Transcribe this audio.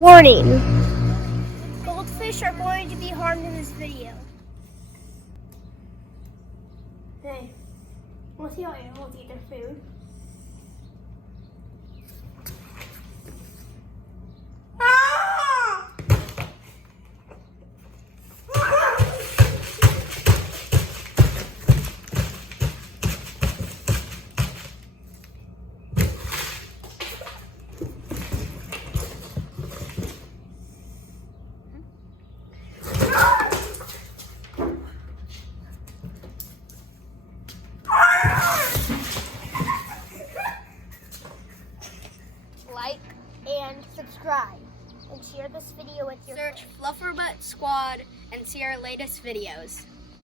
Warning! Goldfish are going to be harmed in this video. Hey, let's see how animals eat their food. Like and subscribe and share this video with your Search Flufferbutt Squad and see our latest videos.